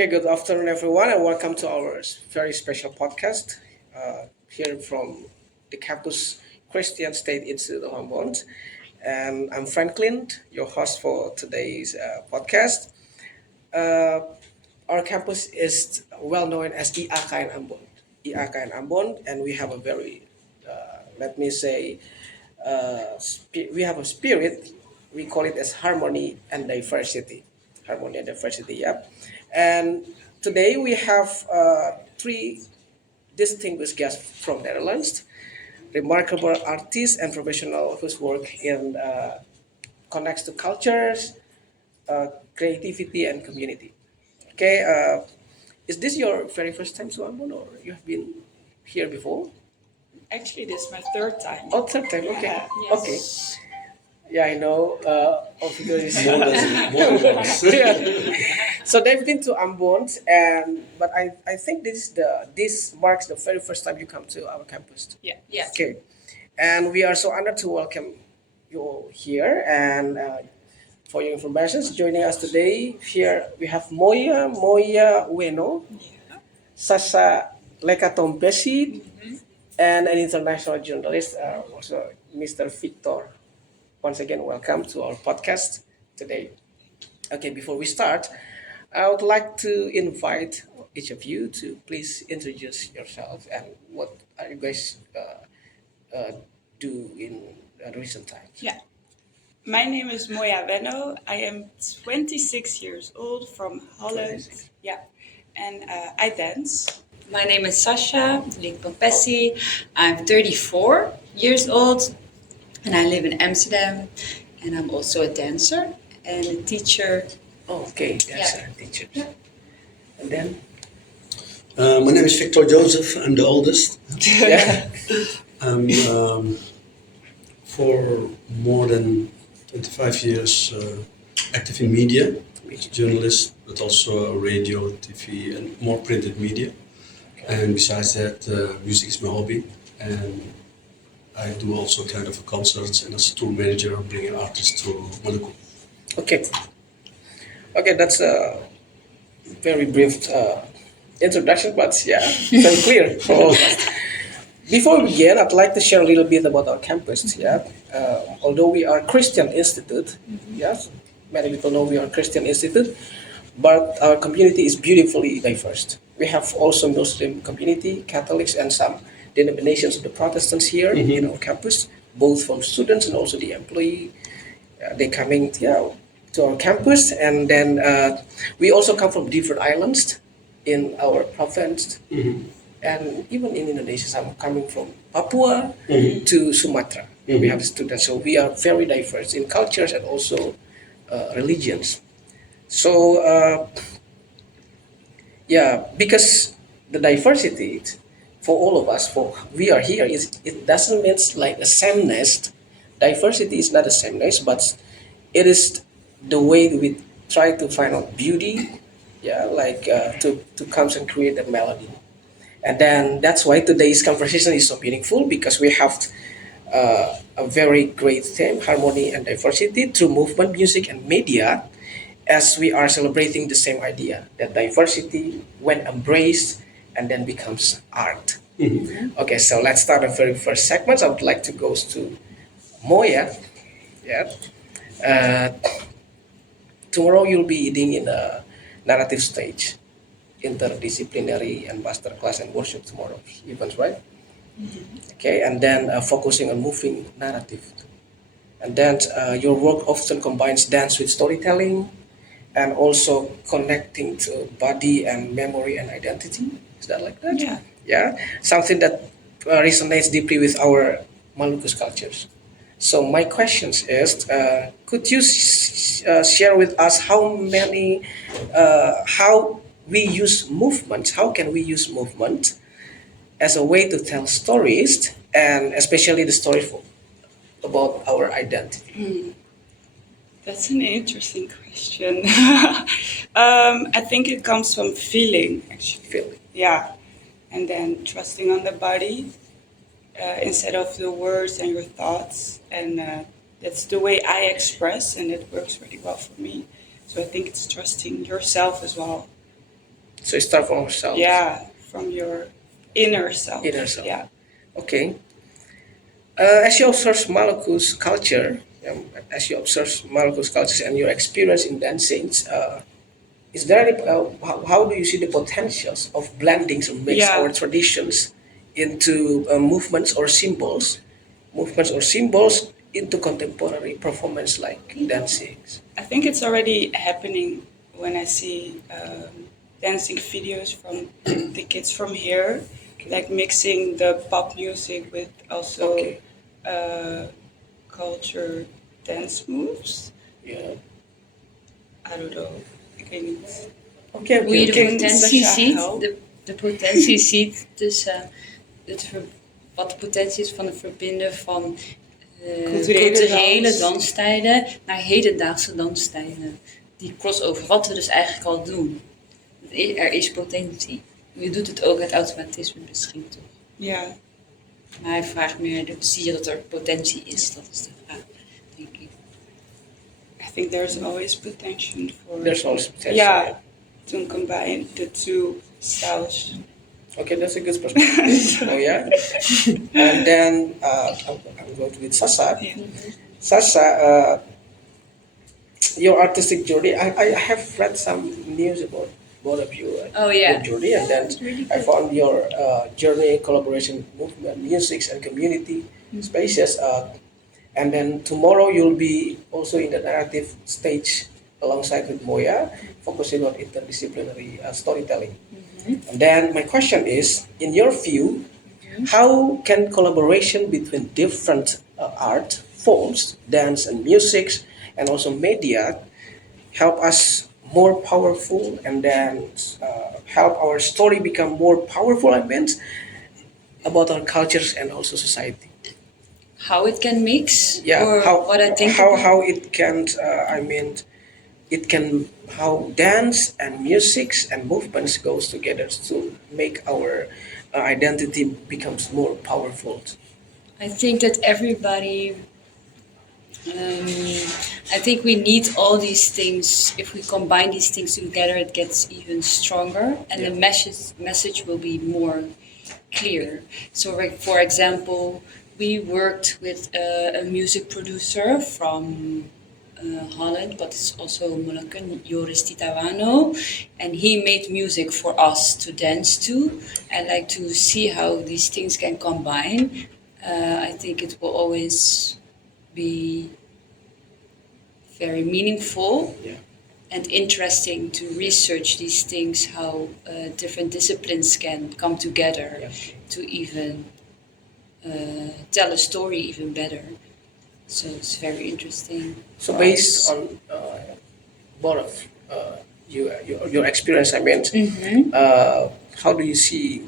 Okay, good afternoon, everyone, and welcome to our very special podcast here from the campus Christian State Institute of Ambon. And I'm Franklin, your host for today's podcast. Uh, our campus is well known as IAKN Ambon. IAKN Ambon, and we have a very, let me say, we have a spirit. We call it as harmony and diversity. Harmony and diversity, yeah. And today we have three distinguished guests from Netherlands, remarkable artists and professionals whose work in connects to cultures, creativity, and community. Okay, is this your very first time to Ambon, or you have been here before? Actually, this is my third time. Oh, third time. Okay, Yeah, okay. yes. Yeah, I know. Because More than yeah. So they've been to Ambon, and but I think this marks the very first time you come to our campus. Yeah, yes. Okay, and we are so honored to welcome you all here. And for your information, joining us today here we have Moya Wenno, Yeah. Sascha Lekatompessy, and an international journalist, also Mr. Victor. Once again, welcome to our podcast today. Okay, before we start, I would like to invite each of you to please introduce yourself and what are you guys do in recent times. Yeah. My name is Moya Wenno. I am 26 years old from Holland. 26. Yeah. And I dance. My name is Sascha Lekatompessy. I'm 34 years old and I live in Amsterdam. And I'm also a dancer and a teacher. Oh, okay, that's Yeah. our teacher. And then, My name is Victor Joseph. I'm the oldest. yeah, I'm for more than 25 years active in media, as a journalist, but also radio, TV, and more printed media. And besides that, music is my hobby, and I do also kind of concerts and as a tour manager, bringing artists to Maluku. okay, okay. That's a very brief introduction, but yeah, very clear for all of us. Before we begin, I'd like to share a little bit about our campus. Yeah, although we are Christian Institute, yes, many people know we are Christian Institute, but our community is beautifully diverse. We have also Muslim community, Catholics, and some denominations of the Protestants here in our campus, both from students and also the employee. They coming, to our campus, and then we also come from different islands in our province, and even in Indonesia. Some coming from Papua to Sumatra. We have students, so we are very diverse in cultures and also religions. So because the diversity for all of us, for we are here, it doesn't mean like a sameness. Diversity is not a sameness, but it is the way we try to find out beauty, to come and create a melody. And then that's why today's conversation is so meaningful because we have a very great theme, harmony and diversity through movement, music, and media, as we are celebrating the same idea that diversity, when embraced, and then becomes art. Okay, so let's start the very first segment. I would like to go to Moya. Yeah. Uh, Tomorrow you'll be leading in a narrative stage, interdisciplinary and masterclass and workshop tomorrow events, right? Okay, and then focusing on moving narrative. And then your work often combines dance with storytelling and also connecting to body and memory and identity. Is that like that? Yeah. Yeah, something that resonates deeply with our Maluku's cultures. So my questions is, could you share with us how we use movement? How can we use movement as a way to tell stories, and especially the story about our identity? That's an interesting question. I think it comes from feeling, actually. Feeling. Yeah. And then trusting on the body instead of the words and your thoughts. And that's the way I express, and it works really well for me. So I think it's trusting yourself as well. So it starts from ourselves. Yeah, from your inner self. Inner self. Yeah. Okay. As you observe Maluku's culture, and your experience in dancing, is there any, how do you see the potentials of blending or mix Yeah. our traditions into movements or symbols into contemporary performance like dancing? I think it's already happening when I see dancing videos from the kids from here, like mixing the pop music with also Okay. culture dance moves. Yeah. I don't know. Ik weet niet. Okay. Hoe je de Oké. potentie Sascha, ziet, help. de potentie ziet tussen wat de potentie is van het verbinden van culturele dans. dansstijlen naar hedendaagse dansstijlen. Die crossover, wat we dus eigenlijk al doen. Er is potentie. Je doet het ook uit automatisme misschien toch. Ja. Maar hij vraagt meer, zie je dat er potentie is? Dat is de vraag, denk ik. I think there's always potential for. There's always potential. Yeah, to combine the two styles. Okay, that's a good perspective. Oh yeah. And then I'm going to with Sasha. Yeah. Sasha, your artistic journey. I have read some news about both of you. Oh, yeah. Your journey, and then Really I good. found your journey, collaboration, movement, music, and community spaces. And then tomorrow you'll be also in the narrative stage alongside with Moya, focusing on interdisciplinary storytelling. And then my question is, in your view, how can collaboration between different art forms, dance and music, and also media, help us more powerful, and then help our story become more powerful? I meant about our cultures and also society. How it can mix? Yeah, Or what I think how it can. It can how dance and music and movements goes together to make our identity becomes more powerful. I think that everybody, I think we need all these things. If we combine these things together, it gets even stronger, and the message will be more clear. So, for example, we worked with a music producer from Holland, but it's also Moroccan, Joris Titawano, and he made music for us to dance to. I like to see how these things can combine. I think it will always be very meaningful and interesting to research these things, how different disciplines can come together to even tell a story even better. So it's very interesting. So based on both of your experience, I meant, how do you see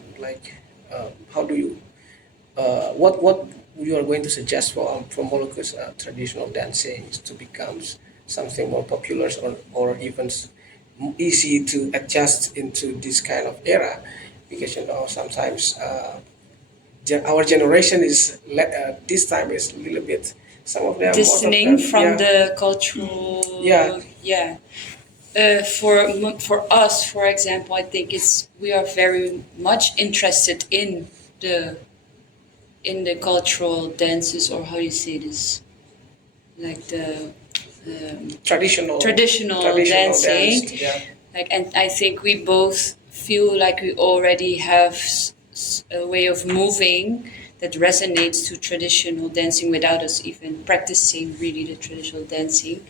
how do you what you are going to suggest for Moluccus traditional dancing to become something more popular or even easy to adjust into this kind of era, because sometimes our generation is this time is a little bit, some of them distancing from the cultural. For us, for example, I think we are very much interested in the cultural dances, or how do you say this, like the traditional dancing. dance, And I think we both feel like we already have a way of moving that resonates to traditional dancing without us even practicing really the traditional dancing.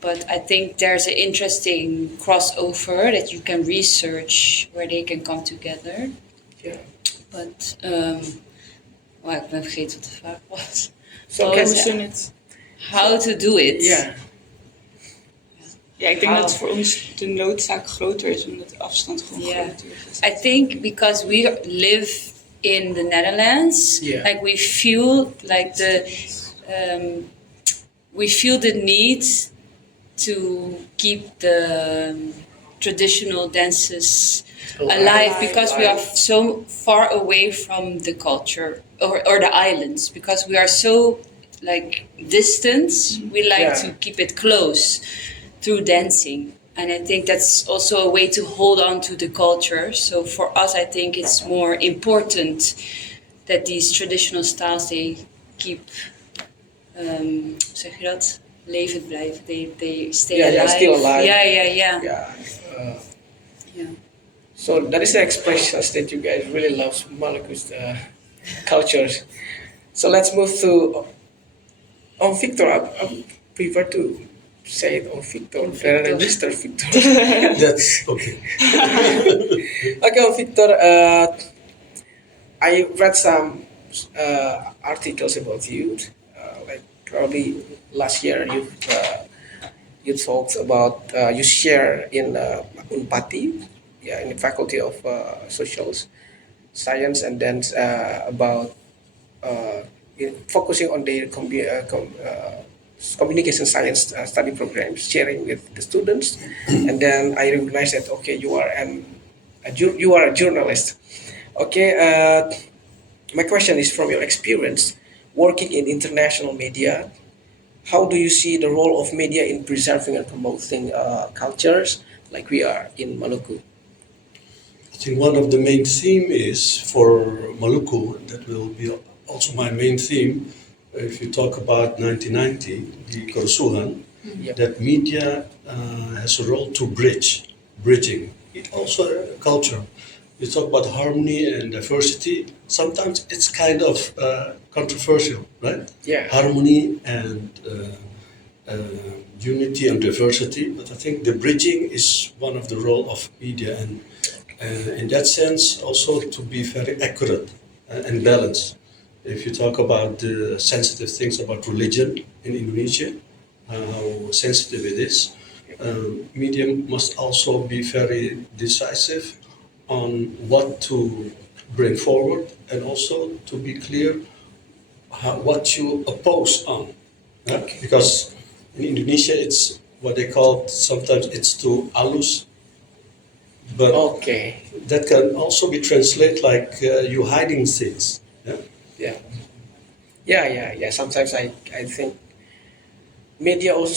But I think there's an interesting crossover that you can research where they can come together. Yeah. But, ik ben vergeten wat de vraag was. So How to do it. Yeah. Ja, ik denk dat voor ons de noodzaak groter is, omdat de afstand gewoon groter is. I think because we live in the Netherlands, like we feel like we feel the need to keep the traditional dances alive because we are so far away from the culture or the islands, because we are so distant. We like to keep it close through dancing. And I think that's also a way to hold on to the culture. So for us, I think it's more important that these traditional styles, they keep, zeg je dat? Levend blijven. They stay alive. Yeah, still alive. Yeah. Yeah. Yeah. So that is the expressions that you guys really love Maluku's cultures. So let's move to Victor. I prefer to say it on Victor rather than Mr. Victor. That's okay. Okay, on Victor, I read some articles about you. Like probably last year, you talked about you share in Unpati, yeah, in the Faculty of Social Science, and then about focusing on the communication science study programs, sharing with the students, and then I recognized that okay, you are you are a journalist. Okay, my question is from your experience working in international media. How do you see the role of media in preserving and promoting cultures like we are in Maluku? I think one of the main theme is for Maluku, that will be also my main theme, if you talk about 1990, the kerusuhan, Yep. that media has a role to bridging. It also culture. You talk about harmony and diversity. Sometimes it's kind of controversial, right? Yeah. Harmony and unity and diversity. But I think the bridging is one of the role of media, and in that sense also to be very accurate and balanced. If you talk about the sensitive things about religion in Indonesia, how sensitive it is, media must also be very decisive on what to bring forward, and also to be clear what you oppose on. Yeah? Because in Indonesia it's what they call, sometimes it's too halus, but Okay. that can also be translated like you hiding things. Yeah? Yeah. Sometimes I think media also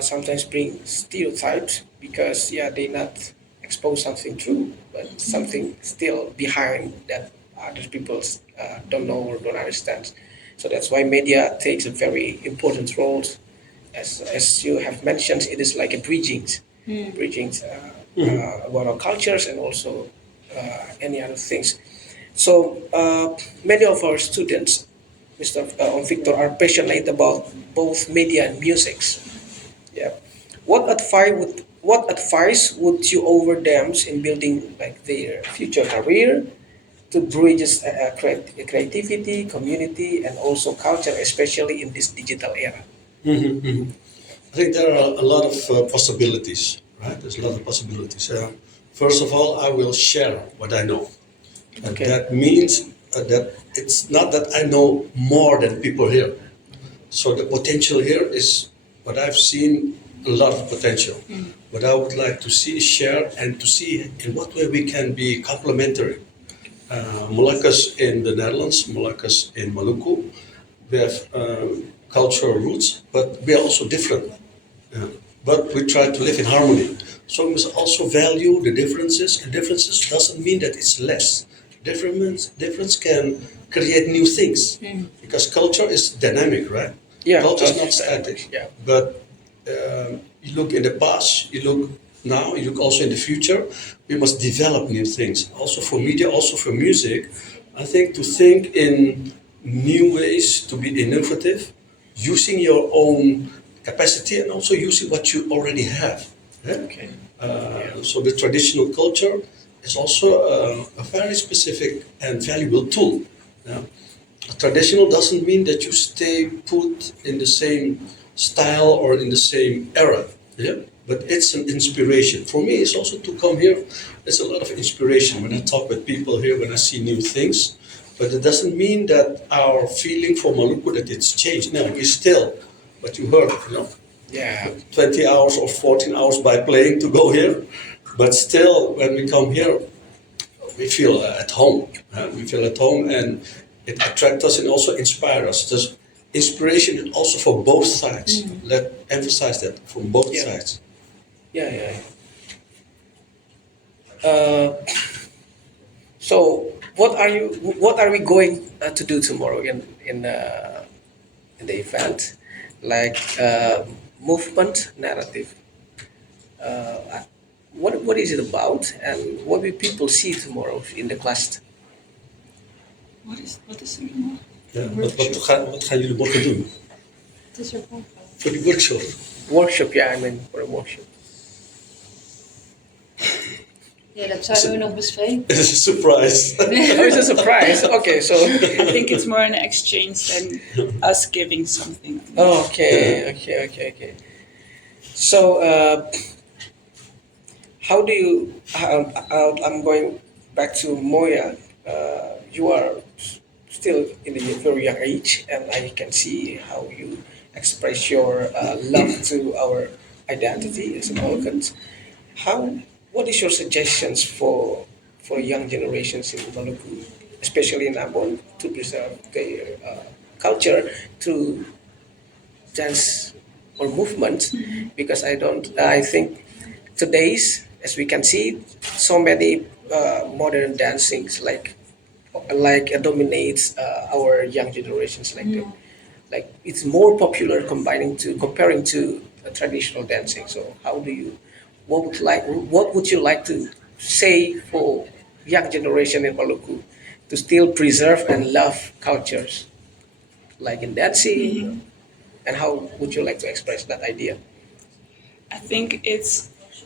sometimes bring stereotypes because they not expose something true, but something still behind that other people don't know or don't understand. So that's why media takes a very important role. As you have mentioned, it is like a bridging about our cultures and also any other things. So many of our students, Mr. Victor, are passionate about both media and music. Yeah. What advice would you offer them in building like their future career to bridges creativity, community, and also culture, especially in this digital era? I think there are a lot of possibilities, right? There's a lot of possibilities. First of all, I will share what I know. And Okay. that means that it's not that I know more than people here. So the potential here is what I've seen, a lot of potential. What I would like to see, share, and to see in what way we can be complementary. Moluccas in the Netherlands, Moluccas in Maluku, we have cultural roots, but we are also different. But we try to live in harmony. So we must also value the differences, and differences doesn't mean that it's less. Difference can create new things, because culture is dynamic, right? Yeah, Culture is not culture is dynamic, static. yeah. But you look in the past, you look now, you look also in the future. We must develop new things. Also for media, also for music. I think to think in new ways, to be innovative, using your own capacity and also using what you already have. Yeah? Okay. So the traditional culture is also a very specific and valuable tool. Yeah? Traditional doesn't mean that you stay put in the same style or in the same era. Yeah? But it's an inspiration. For me, it's also to come here. There's a lot of inspiration when I talk with people here, when I see new things. But it doesn't mean that our feeling for Maluku, that it's changed. No, we still, what you heard, Yeah. 20 hours or 14 hours by plane to go here. But still, when we come here, we feel at home. We feel at home, and it attracts us and also inspires us. There's inspiration also for both sides. Let's emphasize that, from both Yeah. sides. Yeah, yeah. Uh, so what are we going to do tomorrow in the event? Like movement narrative. What is it about, and what will people see tomorrow in the class? Wat is er nog? Ja, wat gaan jullie morgen doen Het is er ook wel. voor die workshop? Workshop, yeah, I mean for a workshop. Ja, dat zouden we nog bespreken. It's a surprise. Oh, it's a surprise. Okay, so I think it's more an exchange than us giving something. oh, okay. So how do you? I'm going back to Moya. You are still in a very young age, and I can see how you express your love to our identity as Moluccans. What is your suggestions for young generations in Maluku, especially in Ambon, to preserve their culture through dance or movement? Because I think today's, as we can see, so many modern dancings like dominates our young generations like it's more popular comparing to traditional dancing. So how do you what would you like to say for young generation in Maluku to still preserve and love cultures like in dancing, and how would you like to express that idea? I think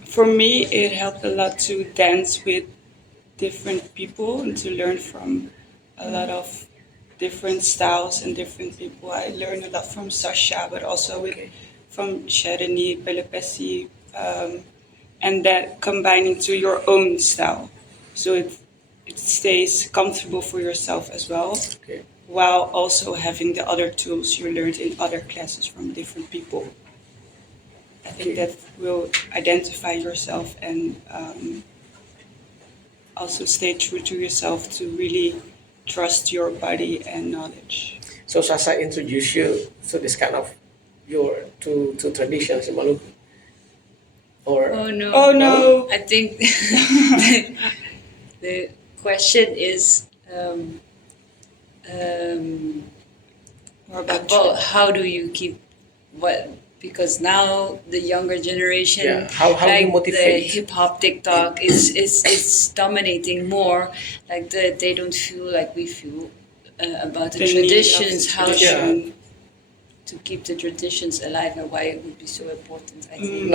for me, it helped a lot to dance with different people and to learn from a lot of different styles and different people. I learned a lot from Sascha, but also from Sharani, Belepessi, and that combining to your own style. So it stays comfortable for yourself as well, Okay. while also having the other tools you learned in other classes from different people. I think that will identify yourself and also stay true to yourself to really trust your body and knowledge. So Sasa introduced you to this kind of to traditions in Maluku, or Oh no. Oh no! I think the question is More about about how do you keep what, because now the younger generation, Yeah, how do you like motivate? the hip hop TikTok is dominating more, like they don't feel like we feel about the The need of traditions, how tradition. to keep the traditions alive and why it would be so important, I think.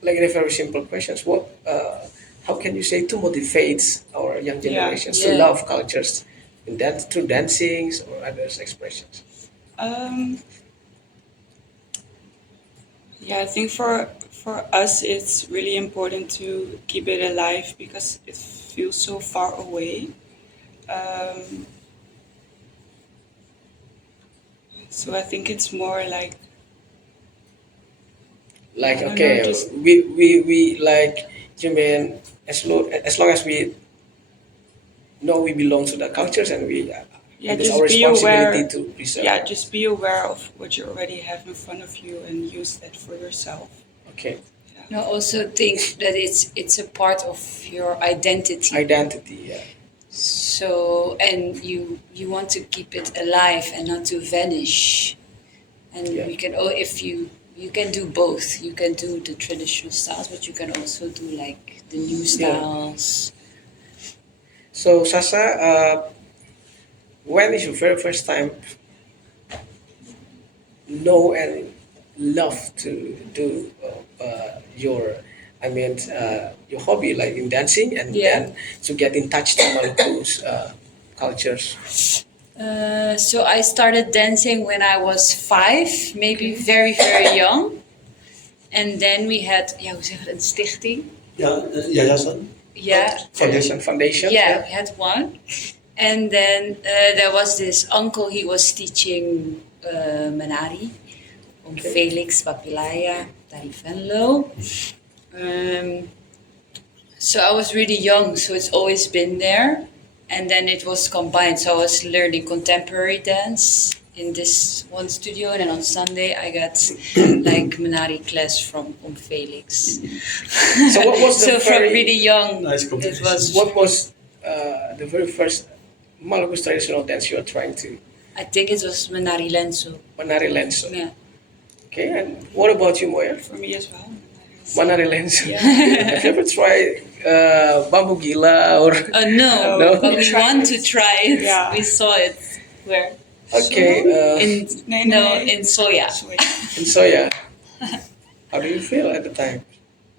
like in a very simple questions, how can you say to motivate our young generations to Yeah. love cultures in that through dancings or other expressions? Yeah, I think for us it's really important to keep it alive because it feels so far away. So I think it's more like I don't Okay, know, just- we like, you mean as long as we know we belong to the cultures, and it is just our be responsibility aware. to preserve. Yeah, just be aware of what you already have in front of you and use that for yourself. Okay, No, also think that it's a part of your identity. identity. Yeah. So, and you want to keep it alive and not to vanish. And Yeah. we can, if you can do both. You can do the traditional styles, but you can also do like the new styles. So Sasa, when is your very first time know and love to do your hobby like in dancing, and Yeah. then to get in touch to Maluku's cultures? So I started dancing when I was 5, maybe very, very young. And then we had, hoe zeg je dat, een stichting. Ja, Yayasan. Yeah. Foundation. Yeah, we had one. And then there was this uncle, he was teaching Menari, Felix Papilaya, Dari Venlo. So I was really young, so it's always been there. And then it was combined, so I was learning contemporary dance in this one studio, and then on Sunday I got like Menari class from Felix. So what was the So from very, really young, Nice it combination. was. what was the very first Maluku's traditional dance you are trying to I think it was Menari Lenso. Manari Lenso? Yeah. Okay, and what about you, Moya? For me as well. Manari Lenso. Yeah. Have you ever tried bambu gila or? No, No? but we want to try it. Yeah. We saw it. Where? Okay, In in Soya. and so yeah, how do you feel at the time?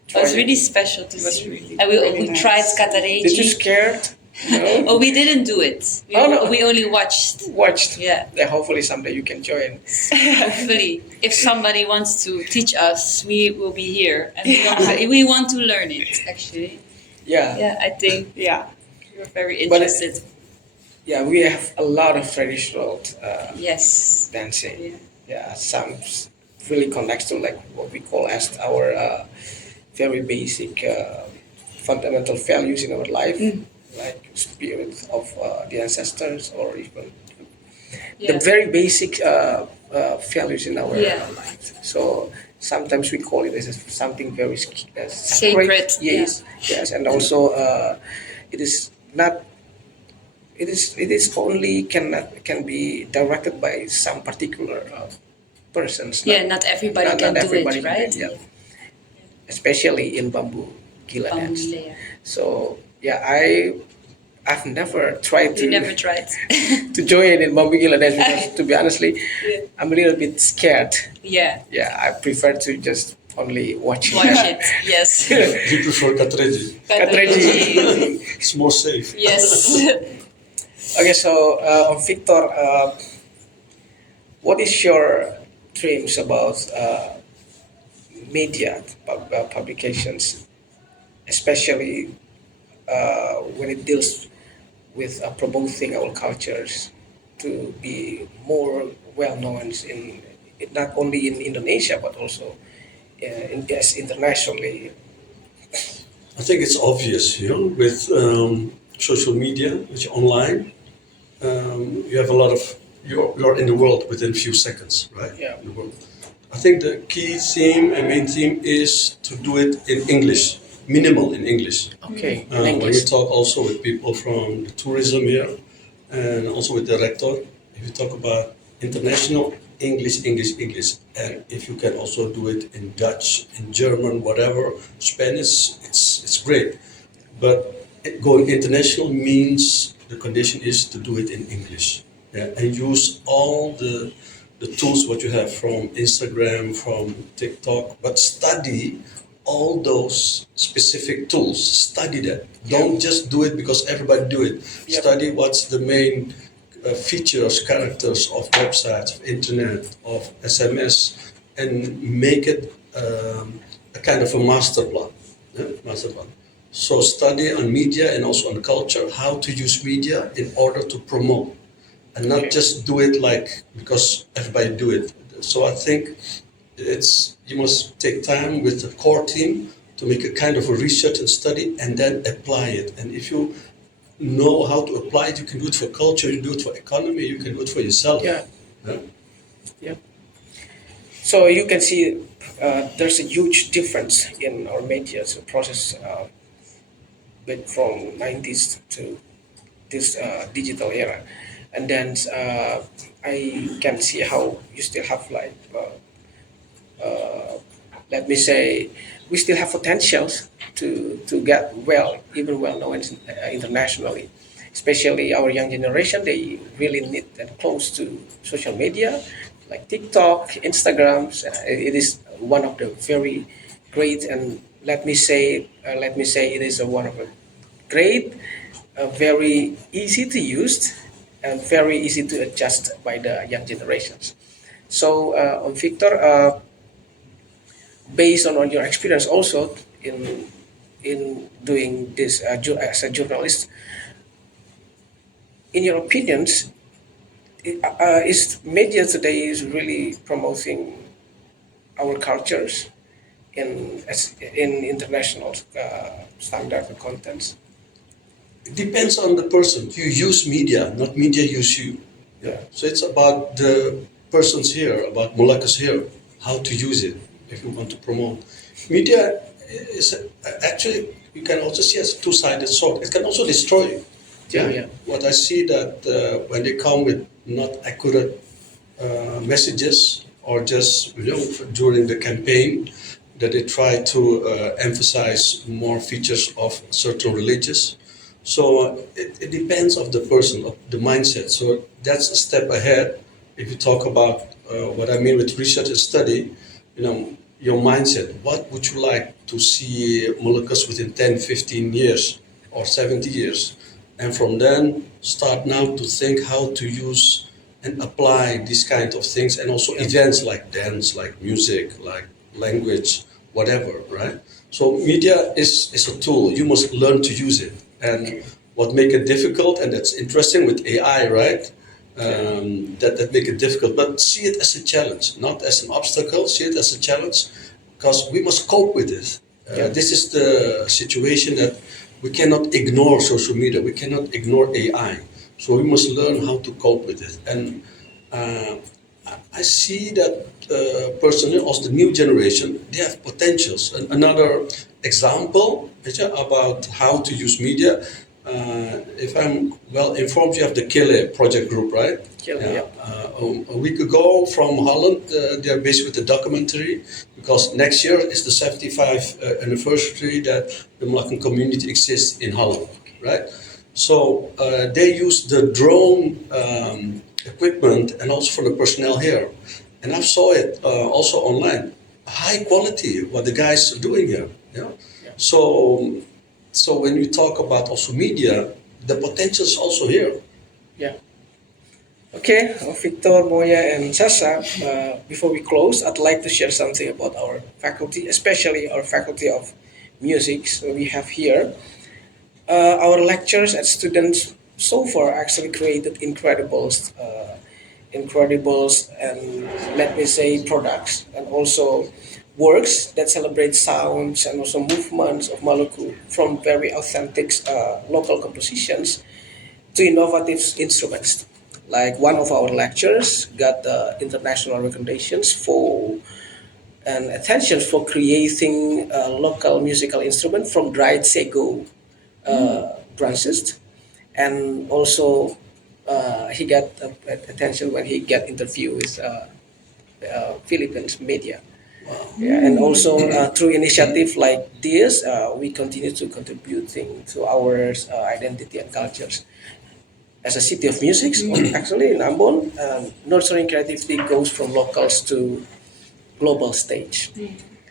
It was Trying? really special to It was see. really, And we really tried nice. Katareji. Did you scared? No. Oh, we didn't do it. We, Oh, no. we only watched. Watched. Yeah. Hopefully someday you can join. Hopefully, if somebody wants to teach us, we will be here, and we want to learn it. Actually, Yeah. yeah, I think Yeah. we're very But- interested. Yeah, we have a lot of traditional Yes. dancing. Yeah. Yeah, some really connects to like what we call as our very basic fundamental values in our life, like spirit of the ancestors, or even Yeah. the very basic values in our Yeah. life. So sometimes we call it as something very Sacred, Yes, yes, and also it is not. It is only can be directed by some particular persons. Yeah, not everybody not can do everybody it, can do right? it, yeah. Especially in bamboo gila dance. Bambule, yeah. So yeah, I've never tried You to never tried. to join in bamboo gila dance because to be honestly, Yeah. I'm a little bit scared. Yeah. Yeah, I prefer to just only watch. Watch it. Yes. You prefer Katreji. Katreji. It's more safe. Yes. Okay, so on Victor, what is your dreams about media publications, especially when it deals with promoting our cultures to be more well known in not only in Indonesia but also yes, internationally. I think it's obvious, with social media, which online, you have a lot of, you're in the world within a few seconds, right? Yeah. In the world. I think the key theme and main theme is to do it in English, minimal in English. Okay, in When we English. talk also with people from the tourism here and also with the rector, if you talk about international English, and if you can also do it in Dutch, in German, whatever, Spanish, it's great. But going international means the condition is to do it in English, and use all the tools what you have from Instagram, from TikTok, but study all those specific tools. Study that. Don't just do it because everybody do it. Yep. Study what's the main features, characters of websites, of internet, of SMS, and make it a kind of a master plan. Master plan. So study on media and also on culture, how to use media in order to promote, and not Okay. just do it like because everybody do it. So I think you must take time with the core team to make a kind of a research and study and then apply it. And if you know how to apply it, you can do it for culture, you do it for economy, you can do it for yourself. Yeah. Yeah. Yeah. So you can see there's a huge difference in our media process from 90s to this digital era. And then I can see how you still have like, let me say, we still have potentials to get even well known internationally. Especially our young generation, they really need and close to social media, like TikTok, Instagram. It is one of the very great, and let me say it is one of the great, very easy to use, and very easy to adjust by the young generations. So, on Victor, based on your experience also in doing this as a journalist, in your opinions, is media today is really promoting our cultures in international standard contents? It depends on the person. You use media, not media use you. Yeah. So it's about the persons here, about Moluccas here, how to use it if we want to promote. Media is actually, you can also see as a two-sided sword. It can also destroy you. Yeah. What I see that when they come with not accurate messages or just during the campaign that they try to emphasize more features of certain religious. So it depends of the person, of the mindset. So that's a step ahead. If you talk about what I mean with research and study, your mindset. What would you like to see Moluccas within 10, 15 years or 70 years? And from then start now to think how to use and apply these kind of things, and also events like dance, like music, like language, whatever, right? So media is a tool. You must learn to use it. And what make it difficult, and that's interesting with AI, right? That make it difficult, but see it as a challenge, not as an obstacle. See it as a challenge, because we must cope with this. This is the situation that we cannot ignore social media. We cannot ignore AI. So we must learn how to cope with it. And uh, I see that personally, also the new generation, they have potentials. And another example about how to use media. If I'm well informed, you have the Kille project group, right? Kille, A week ago from Holland, they are based with a documentary, because next year is the 75th anniversary that the Malaccan community exists in Holland, right? So they use the drone equipment and also for the personnel here. And I saw it also online. High quality, what the guys are doing here. So when you talk about also media, the potential is also here. Yeah. Okay, Victor, Moya, and Sasha, before we close, I'd like to share something about our faculty, especially our faculty of music. So we have here our lecturers and students so far actually created incredibles and let me say products, and also works that celebrate sounds and also movements of Maluku, from very authentic local compositions to innovative instruments. Like one of our lecturers got international recognitions for and attention for creating a local musical instrument from dried sago branches, and also he got attention when he got interview with Philippines media. Yeah, and also through initiative like this, we continue to contributing to our identity and cultures. As a city of music, actually in Ambon, nurturing creativity goes from locals to global stage.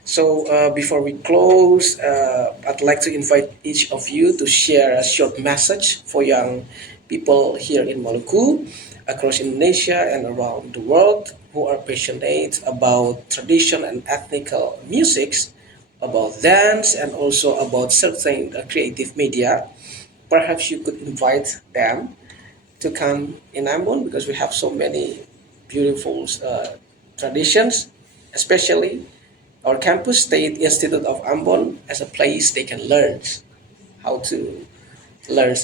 So before we close, I'd like to invite each of you to share a short message for young people here in Maluku, across Indonesia and around the world, who are passionate about tradition and ethnical musics, about dance, and also about certain creative media. Perhaps you could invite them to come in Ambon, because we have so many beautiful traditions, especially our campus State Institute of Ambon as a place they can learn how to learn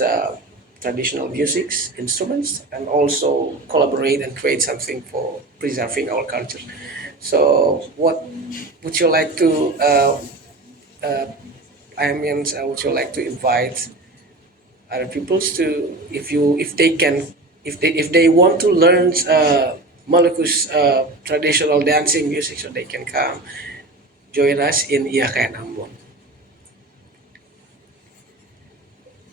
traditional music instruments, and also collaborate and create something for preserving our culture. So, what would you like to? Uh, would you like to invite other peoples to, if they can, if they want to learn Maluku's traditional dancing music, so they can come join us in IAKN Ambon.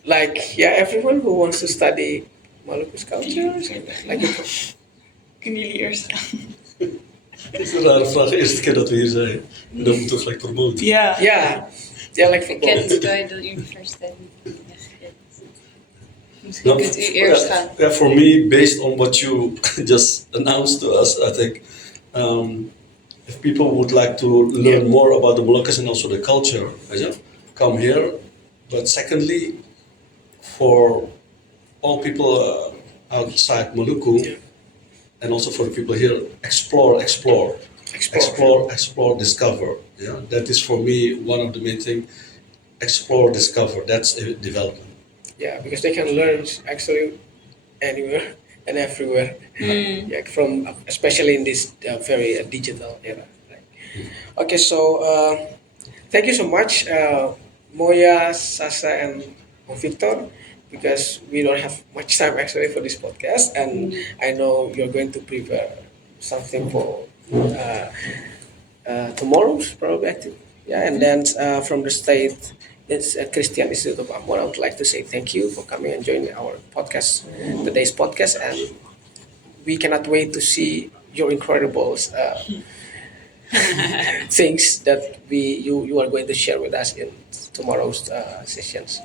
Like, yeah, everyone who wants to study Maluku's culture, like it. Kunnen jullie eerst gaan? Het is een rare vraag, de eerste keer dat we hier zijn. En dan moeten we gelijk promoten. Ja. Yeah, like for Kent both. bij de universiteit. Misschien No, kunt u eerst gaan. yeah, for me, based on what you just announced to us, I think if people would like to learn more about the Moluccas and also the culture, come here. But secondly, for all people outside Maluku, and also for the people here, explore, discover. Yeah, that is for me one of the main things. Explore, discover. That's a development. Yeah, because they can learn actually anywhere and everywhere. Yeah, from especially in this very digital era. Right? Okay, so thank you so much, Moya, Sasha, and Victor, because we don't have much time actually for this podcast, and I know you're going to prepare something for tomorrow's probably. Yeah, and then from the state, it's Christian Institute of Ambon. I would like to say thank you for coming and joining our podcast, today's podcast, and we cannot wait to see your incredible things that you are going to share with us in tomorrow's sessions.